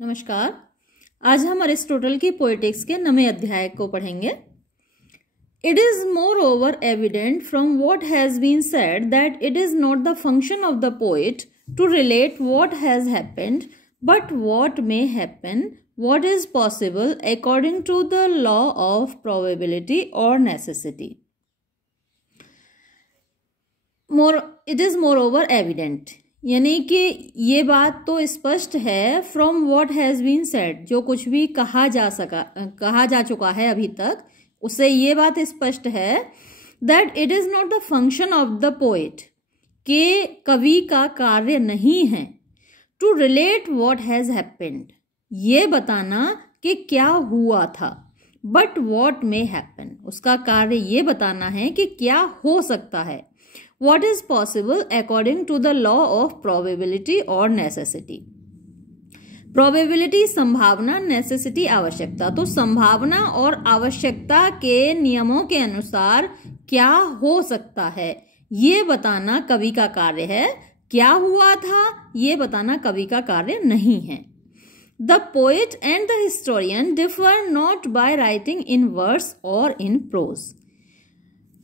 नमस्कार। आज हम अरिस्टोटल की पोएटिक्स के 9वें अध्याय को पढ़ेंगे। It is moreover evident from what has been said that it is not the function of the poet to relate what has happened but what may happen what is possible according to the law of probability और necessity. It is moreover evident यानी कि ये बात तो स्पष्ट है from what has been said, जो कुछ भी कहा जा चुका है अभी तक, उससे ये बात स्पष्ट है that it is not the function of the poet, कि कवि का कार्य नहीं है to relate what has happened, ये बताना कि क्या हुआ था, बट व्हाट मे हैपन, उसका कार्य ये बताना है कि क्या हो सकता है, what is possible according to the law of probability or necessity। probability संभावना, necessity आवश्यकता। तो संभावना और आवश्यकता के नियमों के अनुसार क्या हो सकता है ये बताना कवि का कार्य है, क्या हुआ था ये बताना कवि का कार्य नहीं है। The poet and the historian differ not by writing in verse or in prose।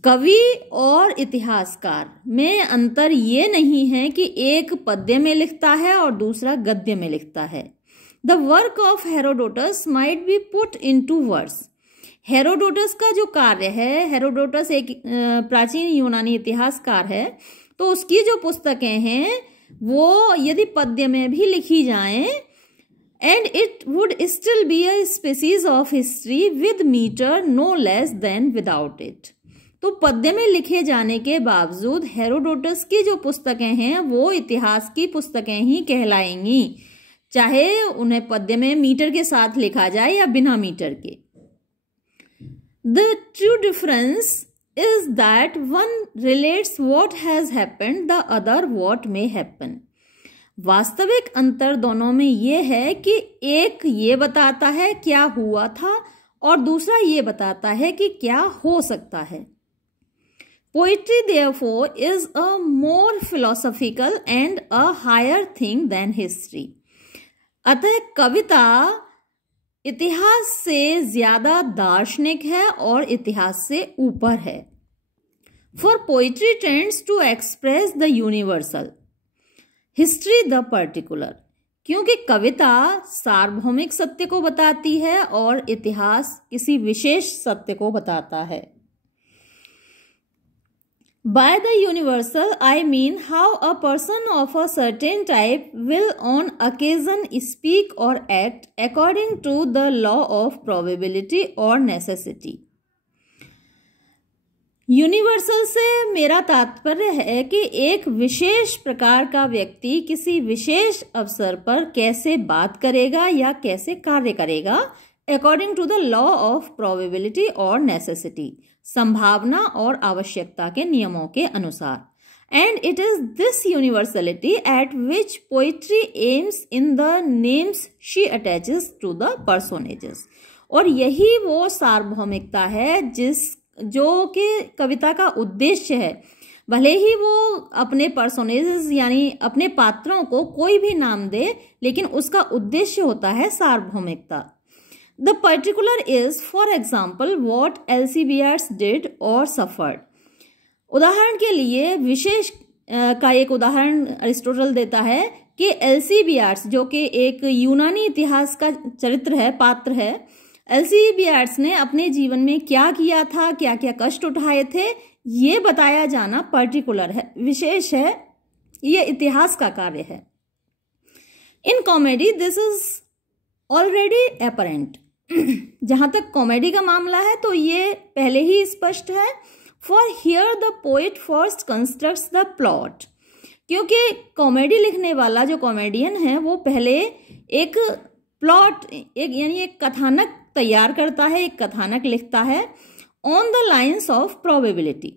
कवि और इतिहासकार में अंतर ये नहीं है कि एक पद्य में लिखता है और दूसरा गद्य में लिखता है। The work of Herodotus might be put into words. Herodotus का जो कार्य है, हेरोडोटस एक प्राचीन यूनानी इतिहासकार है, तो उसकी जो पुस्तकें हैं वो यदि पद्य में भी लिखी जाएं, and it would still be a species of history with meter no less than without it. तो पद्य में लिखे जाने के बावजूद हेरोडोटस की जो पुस्तकें हैं वो इतिहास की पुस्तकें ही कहलाएंगी, चाहे उन्हें पद्य में मीटर के साथ लिखा जाए या बिना मीटर के। The true difference is that one relates what has happened, the other what may happen. वास्तविक अंतर दोनों में यह है कि एक ये बताता है क्या हुआ था और दूसरा ये बताता है कि क्या हो सकता है। Poetry therefore is a more philosophical and a higher thing than history। अतः कविता इतिहास से ज्यादा दार्शनिक है और इतिहास से ऊपर है। For poetry tends to express the universal, history the particular। क्योंकि कविता सार्वभौमिक सत्य को बताती है और इतिहास किसी विशेष सत्य को बताता है। By the universal, I mean how a person of a certain type will on occasion speak or act according to the law of probability or necessity। Universal से मेरा तात्पर्य है कि एक विशेष प्रकार का व्यक्ति किसी विशेष अवसर पर कैसे बात करेगा या कैसे कार्य करेगा, according to the law of probability और नेसेसिटी, संभावना और आवश्यकता के नियमों के अनुसार। And it is this universality at which poetry aims in the names she attaches to the personages. और यही वो सार्वभौमिकता है जो कि कविता का उद्देश्य है। भले ही वो अपने पर्सोनेजेस यानी अपने पात्रों को कोई भी नाम दे, लेकिन उसका उद्देश्य होता है सार्वभौमिकता। The particular is, for example, what Alcibiades did or suffered। उदाहरण के लिए विशेष का एक उदाहरण अरिस्टोटल देता है कि एल्सीबियाड्स, जो कि एक यूनानी इतिहास का चरित्र है, पात्र है, एल्सीबियाड्स ने अपने जीवन में क्या किया था, क्या क्या कष्ट उठाए थे, ये बताया जाना पर्टिकुलर है, विशेष है, ये इतिहास का कार्य है। In comedy this is already apparent. जहां तक कॉमेडी का मामला है तो ये पहले ही स्पष्ट है। For here the poet first constructs the plot, क्योंकि कॉमेडी लिखने वाला जो कॉमेडियन है वो पहले एक प्लॉट, यानी एक कथानक तैयार करता है, एक कथानक लिखता है on the lines of probability,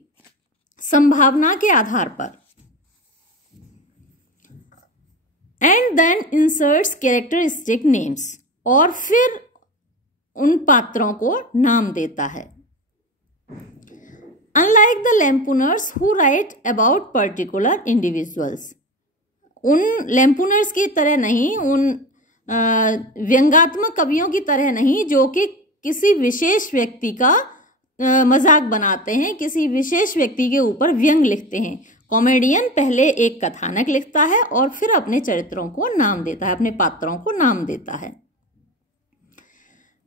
संभावना के आधार पर, and then inserts characteristic names, और फिर उन पात्रों को नाम देता है। Unlike the lampooners who write about particular individuals, उन लैम्पूनर्स की तरह नहीं, उन व्यंग्यात्मक कवियों की तरह नहीं, जो कि किसी विशेष व्यक्ति का मजाक बनाते हैं, किसी विशेष व्यक्ति के ऊपर व्यंग लिखते हैं। कॉमेडियन पहले एक कथानक लिखता है और फिर अपने चरित्रों को नाम देता है, अपने पात्रों को नाम देता है।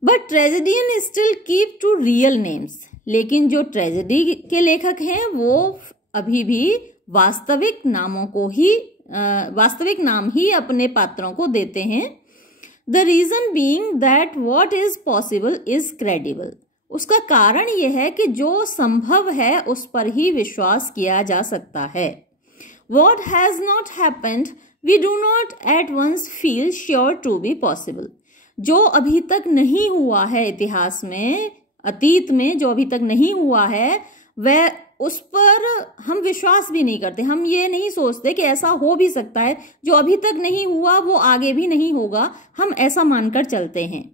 But tragedians still keep to real names, लेकिन जो ट्रेजेडी के लेखक हैं वो अभी भी वास्तविक नाम ही अपने पात्रों को देते हैं। The reason being that what is possible is credible. उसका कारण यह है कि जो संभव है उस पर ही विश्वास किया जा सकता है। What has not happened, we do not at once feel sure to be possible. जो अभी तक नहीं हुआ है इतिहास में, अतीत में जो अभी तक नहीं हुआ है, वह उस पर हम विश्वास भी नहीं करते। हम ये नहीं सोचते कि ऐसा हो भी सकता है। जो अभी तक नहीं हुआ वो आगे भी नहीं होगा, हम ऐसा मानकर चलते हैं।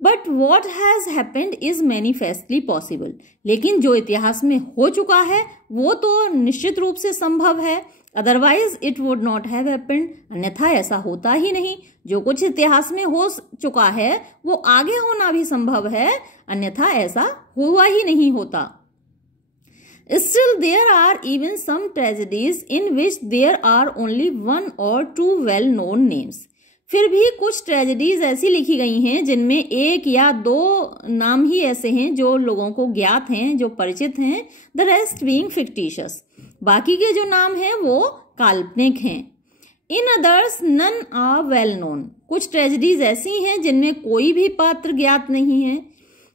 But what has happened is manifestly possible. लेकिन जो इतिहास में हो चुका है वो तो निश्चित रूप से संभव है। Otherwise it would not have happened, अन्यथा ऐसा होता ही नहीं। जो कुछ इतिहास में हो चुका है वो आगे होना भी संभव है, अन्यथा ऐसा हुआ ही नहीं होता। Still there are even some tragedies in which there are only one or two well-known names. फिर भी कुछ ट्रेजेडीज ऐसी लिखी गई हैं जिनमें एक या दो नाम ही ऐसे हैं जो लोगों को ज्ञात हैं, जो परिचित हैं। द रेस्ट बीइंग फिक्टिशियस, बाकी के जो नाम हैं वो काल्पनिक हैं। In others none are well known, कुछ ट्रेजेडीज ऐसी हैं जिनमें कोई भी पात्र ज्ञात नहीं है,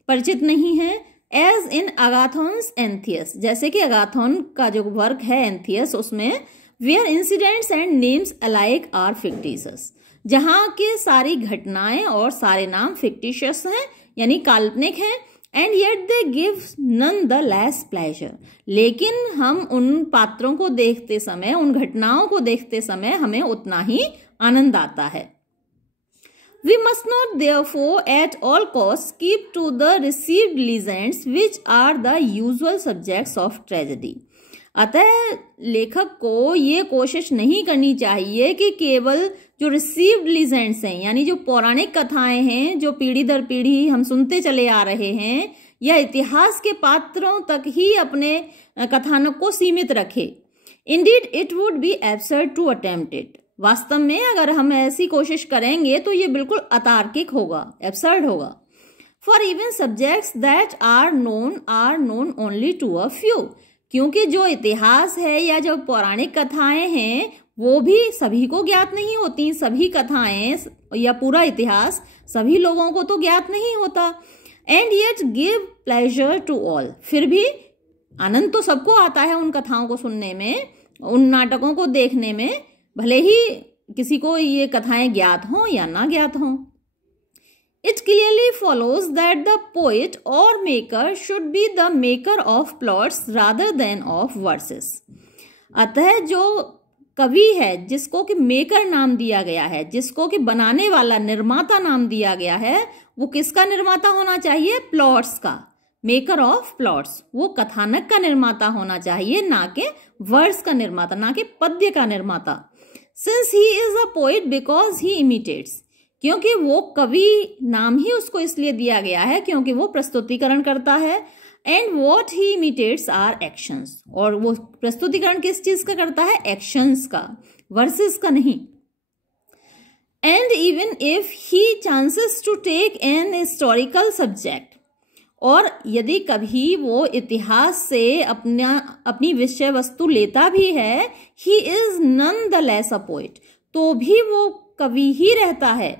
परिचित नहीं है। एज इन अगाथोन्स एंथियस, जैसे कि अगाथोन का जो वर्क है एंथियस, उसमें where incidents and names alike are fictitious, जहां के सारी घटनाएं और सारे नाम फिक्टिशियस हैं यानी काल्पनिक हैं। And yet they give none the less pleasure, लेकिन हम उन पात्रों को देखते समय, उन घटनाओं को देखते समय हमें उतना ही आनंद आता है। We must not therefore at all costs keep to the received legends which are the usual subjects of tragedy. अतः लेखक को ये कोशिश नहीं करनी चाहिए कि केवल जो रिसीव्ड लीजेंड्स हैं यानी जो पौराणिक कथाएं हैं जो पीढ़ी दर पीढ़ी हम सुनते चले आ रहे हैं, या इतिहास के पात्रों तक ही अपने कथानक को सीमित रखे। Indeed it would be absurd to attempt it. वास्तव में अगर हम ऐसी कोशिश करेंगे तो ये बिल्कुल अतार्किक होगा, एब्सर्ड होगा। For even subjects that are known only to a few, क्योंकि जो इतिहास है या जो पौराणिक कथाएं हैं वो भी सभी को ज्ञात नहीं होती। सभी कथाएं या पूरा इतिहास सभी लोगों को तो ज्ञात नहीं होता। And yet give pleasure to all, फिर भी आनंद तो सबको आता है उन कथाओं को सुनने में, उन नाटकों को देखने में, भले ही किसी को ये कथाएं ज्ञात हों या ना ज्ञात हों। It clearly follows that the poet और maker should be the maker of plots rather than of verses. अतः जो कवि है जिसको कि मेकर नाम दिया गया है, जिसको कि बनाने वाला निर्माता नाम दिया गया है, वो किसका निर्माता होना चाहिए? प्लॉट्स का, मेकर ऑफ प्लॉट्स। वो कथानक का निर्माता होना चाहिए, ना कि वर्स का निर्माता, ना कि पद्य का निर्माता। Since he is a poet because he imitates, क्योंकि वो कवि नाम ही उसको इसलिए दिया गया है क्योंकि वो प्रस्तुतिकरण करता है। And what he imitates are actions, और वो प्रस्तुतिकरण किस चीज का करता है? एक्शंस का, वर्सेस का नहीं। And even if he chances to take an historical subject, और यदि कभी वो इतिहास से अपनी विषय वस्तु लेता भी है, he is none the less a poet, तो भी वो कवि ही रहता है।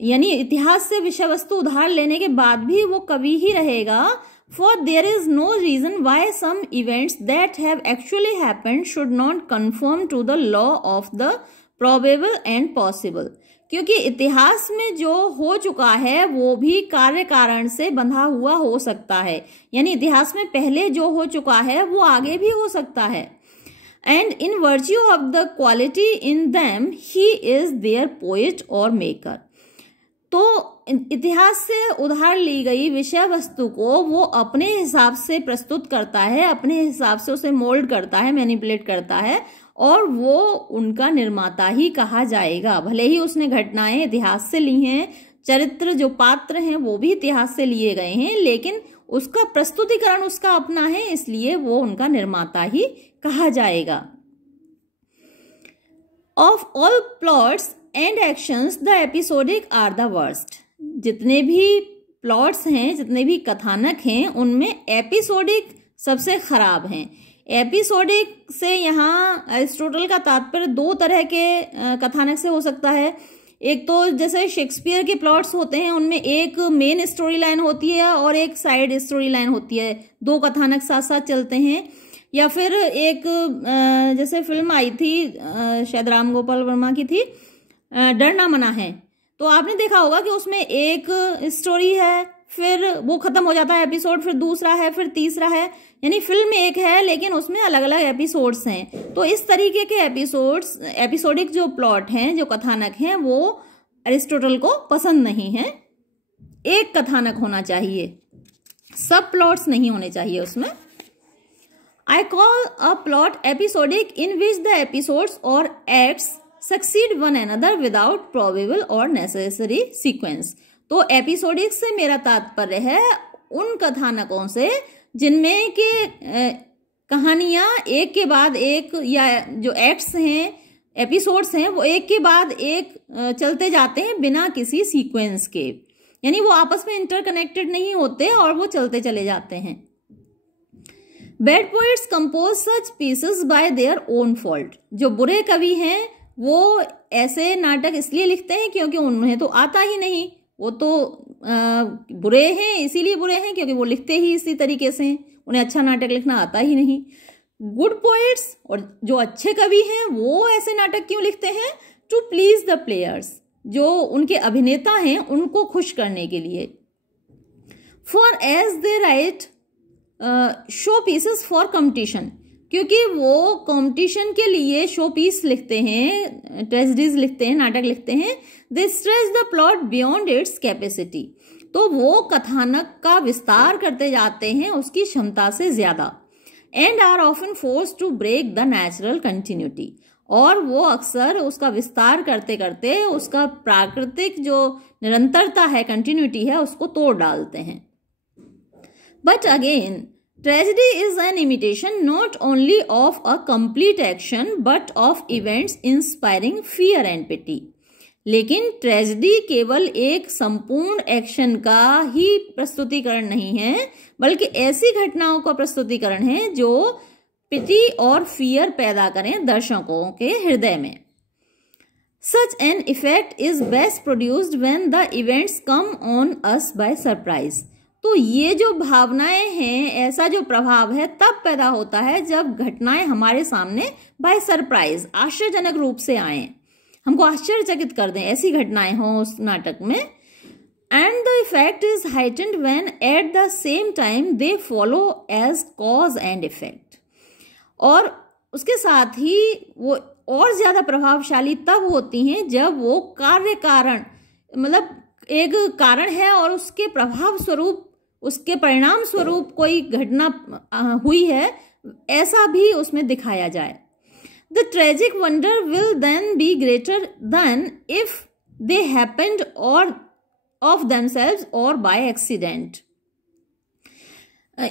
यानी इतिहास से विषय वस्तु उधार लेने के बाद भी वो कवि ही रहेगा। For there is no reason why some events that have actually happened should not confirm to the law of the probable and possible, क्योंकि इतिहास में जो हो चुका है वो भी कार्य कारण से बंधा हुआ हो सकता है। यानी इतिहास में पहले जो हो चुका है वो आगे भी हो सकता है। And in virtue of the quality in them he is their poet और मेकर। तो इतिहास से उधार ली गई विषय वस्तु को वो अपने हिसाब से प्रस्तुत करता है, अपने हिसाब से उसे मोल्ड करता है, मैनिपुलेट करता है, और वो उनका निर्माता ही कहा जाएगा। भले ही उसने घटनाएं इतिहास से ली हैं, चरित्र जो पात्र हैं वो भी इतिहास से लिए गए हैं, लेकिन उसका प्रस्तुतिकरण उसका अपना है, इसलिए वो उनका निर्माता ही कहा जाएगा। Of all plots and actions the episodic are the worst. जितने भी प्लॉट्स हैं, जितने भी कथानक हैं, उनमें एपिसोडिक सबसे खराब हैं। एपिसोडिक से यहाँ एरिस्टोटल का तात्पर्य दो तरह के कथानक से हो सकता है। एक तो जैसे शेक्सपियर के प्लॉट्स होते हैं, उनमें एक मेन स्टोरी लाइन होती है और एक साइड स्टोरी लाइन होती है, दो कथानक साथ साथ चलते हैं। या फिर एक जैसे फिल्म आई थी शायद राम गोपाल वर्मा की थी, डरना मना है, तो आपने देखा होगा कि उसमें एक स्टोरी है, फिर वो खत्म हो जाता है एपिसोड, फिर दूसरा है, फिर तीसरा है, यानी फिल्म एक है लेकिन उसमें अलग अलग एपिसोड्स हैं। तो इस तरीके के एपिसोड्स, एपिसोडिक जो प्लॉट हैं, जो कथानक हैं, वो अरिस्टोटल को पसंद नहीं है। एक कथानक होना चाहिए, सब प्लॉट्स नहीं होने चाहिए उसमें। I call a plot episodic in which the episodes or acts succeed one another without probable or necessary sequence। तो एपिसोडिक से मेरा तात्पर्य है उन कथानकों से जिनमें के कहानियां एक के बाद एक, या जो एक्ट्स हैं, एपिसोड्स हैं, वो एक के बाद एक चलते जाते हैं बिना किसी सीक्वेंस के, यानी वो आपस में इंटरकनेक्टेड नहीं होते और वो चलते चले जाते हैं। Bad poets compose such pieces bye their own fault. जो बुरे कवि हैं वो ऐसे नाटक इसलिए लिखते हैं क्योंकि उन्हें तो आता ही नहीं, वो तो बुरे हैं, इसीलिए बुरे हैं क्योंकि वो लिखते ही इसी तरीके से हैं, उन्हें अच्छा नाटक लिखना आता ही नहीं। गुड पोइट्स और जो अच्छे कवि हैं वो ऐसे नाटक क्यों लिखते हैं? टू प्लीज द प्लेयर्स, जो उनके अभिनेता हैं उनको खुश करने के लिए। For as they write show pieces for competition, क्योंकि वो कंपटीशन के लिए शो पीस लिखते हैं, ट्रेजेडीज लिखते हैं, नाटक लिखते हैं। They stretch the plot beyond its capacity, तो वो कथानक का विस्तार करते जाते हैं उसकी क्षमता से ज्यादा। And are often force to break the natural continuity, और वो अक्सर उसका विस्तार करते करते उसका प्राकृतिक जो निरंतरता है, कंटिन्यूटी है, उसको तोड़ डालते हैं। But again, tragedy is an imitation not only of a complete action but of events inspiring fear and pity। लेकिन ट्रेजेडी केवल एक संपूर्ण एक्शन का ही प्रस्तुतिकरण नहीं है, बल्कि ऐसी घटनाओं का प्रस्तुतिकरण है जो पिटी और फियर पैदा करें दर्शकों के हृदय में। Such an effect is best produced when the events come on us by surprise। तो ये जो भावनाएं हैं, ऐसा जो प्रभाव है तब पैदा होता है जब घटनाएं हमारे सामने बाय सरप्राइज, आश्चर्यजनक रूप से आए, हमको आश्चर्यचकित कर दें, ऐसी घटनाएं हों उस नाटक में। And the effect is heightened when at the same time they follow as cause and effect, और उसके साथ ही वो और ज्यादा प्रभावशाली तब होती हैं जब वो कार्य कारण, मतलब एक कारण है और उसके प्रभाव स्वरूप, उसके परिणाम स्वरूप कोई घटना हुई है, ऐसा भी उसमें दिखाया जाए। The tragic wonder will then be greater than if they happened or of themselves or by accident,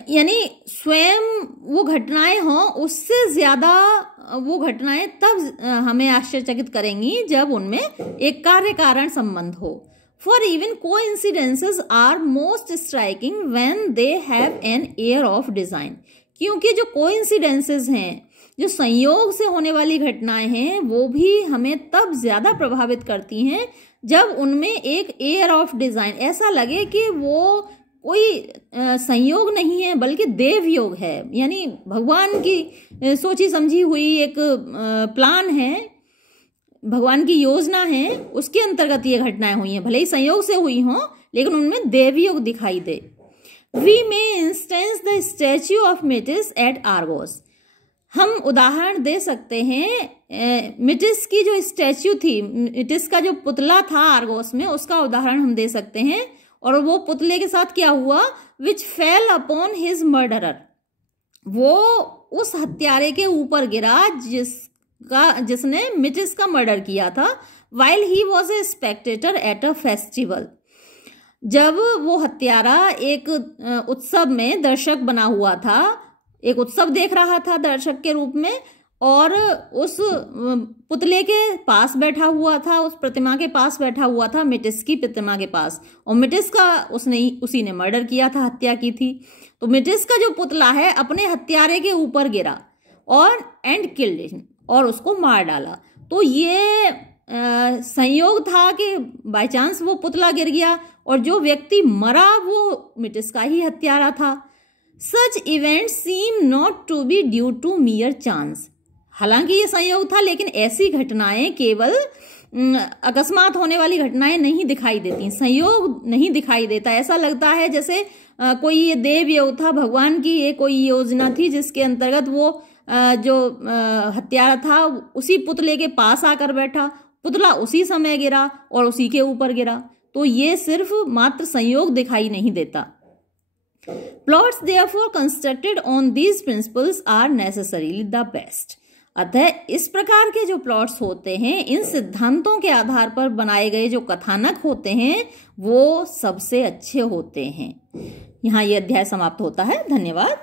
यानी स्वयं वो घटनाएं हों, उससे ज्यादा वो घटनाएं तब हमें आश्चर्यचकित करेंगी जब उनमें एक कार्य कारण संबंध हो। For even coincidences are most striking when they have an air of design। क्योंकि जो coincidences हैं, जो संयोग से होने वाली घटनाएं हैं, वो भी हमें तब ज्यादा प्रभावित करती हैं जब उनमें एक एयर ऑफ डिजाइन, ऐसा लगे कि वो कोई संयोग नहीं है बल्कि देव योग है, यानी भगवान की सोची समझी हुई एक प्लान है, भगवान की योजना है, उसके अंतर्गत ये घटनाएं हुई हैं, भले ही संयोग से हुई हों लेकिन उनमें देवयोग दिखाई दे। We may instance the statue of Mitys at Argos. हम उदाहरण दे सकते हैं मिटिस की जो स्टैच्यू थी, मिटिस का जो पुतला था आर्गोस में, उसका उदाहरण हम दे सकते हैं। और वो पुतले के साथ क्या हुआ? विच फेल अपॉन हिज मर्डरर, वो उस हत्यारे के ऊपर गिरा जिसने मिटिस का मर्डर किया था while he was a spectator at a festival। जब वो हत्यारा एक उत्सव में दर्शक बना हुआ था, एक उत्सव देख रहा था दर्शक के रूप में, और उस पुतले के पास बैठा हुआ था, उस प्रतिमा के पास बैठा हुआ था, मिटिस की प्रतिमा के पास, और मिटिस का उसी ने मर्डर किया था, हत्या की थी। तो मिटिस का जो पुतला है अपने हत्यारे के ऊपर गिरा और एंड किल्ड हिम, और उसको मार डाला। तो ये संयोग था कि बाय चांस वो पुतला गिर गया और जो व्यक्ति मरा वो मिटिस का ही हत्यारा था। Such event seem not to be due to mere chance. हालांकि ये संयोग था, लेकिन ऐसी घटनाएं केवल अकस्मात होने वाली घटनाएं नहीं दिखाई देती, संयोग नहीं दिखाई देता। ऐसा लगता है जैसे कोई ये देव योग था, भगवान की ये कोई योजना थी जिसके अंतर्गत वो जो हत्यारा था उसी पुतले के पास आकर बैठा, पुतला उसी समय गिरा और उसी के ऊपर गिरा। तो ये सिर्फ मात्र संयोग दिखाई नहीं देता। Plots therefore constructed on these principles are necessarily the best। अतः इस प्रकार के जो प्लॉट्स होते हैं, इन सिद्धांतों के आधार पर बनाए गए जो कथानक होते हैं वो सबसे अच्छे होते हैं। यहाँ ये अध्याय समाप्त होता है। धन्यवाद।